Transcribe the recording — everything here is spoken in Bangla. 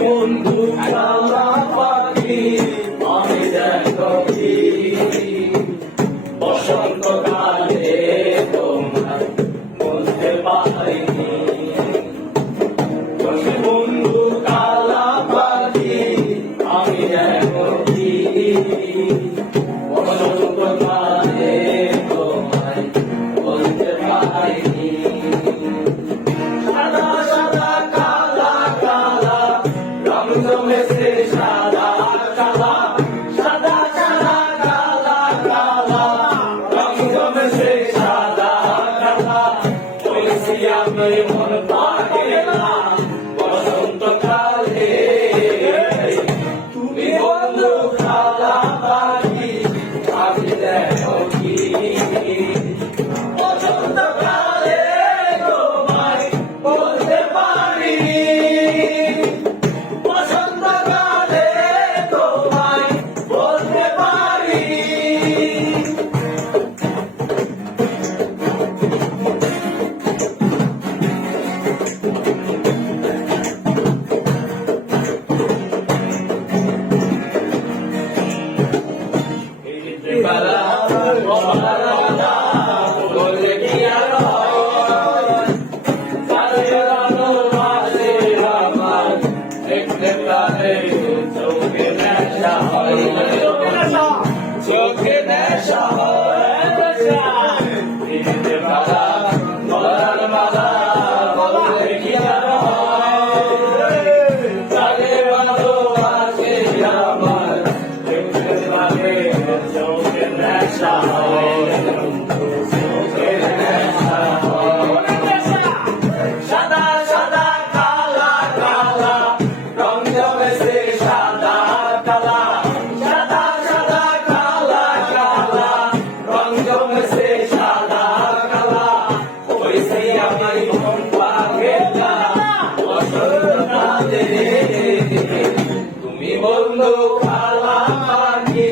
বন্ধু কালা পাখি আমি দেখো বসন্তকালে তোমায় বলতে পারিনি। বন্ধু কালা পাখি আমি দেখো বসন্তকালে তোমায় বলতে পারিনি। সাদা সাদা কালা কালা রং জমেছে সাদা কালা, সাদা সাদা কালা কালা রং জমেছে সাদা কালা। বলছি আমি মন পাগেলা বসন্তকালে, তুমি বন্ধু কালা পাখি আমি দেখো কি বসন্তকালে তোমায় বলতে পারিনি। বসন্তকালে তোমায় বলতে পারিনি। বললে কি আর হয়, দেখতে পারে চোখে নেশা হয়, চোখে নেশা হয়। দিতে পারা গলার মালা বললে কি আর হয়, তারে ভালোবাসে আমার দেখতে পারে চোখে নেশা হয়, চোখে নেশা হয়। সাদা সাদা কালা কালা রং জমেছে সাদা কালা, সাদা সাদা কালা কালা রং জমেছে সাদা কালা। হইছি আমি মন পাগেলা বসন্তকালে, তুমি বন্ধু কালা পাখি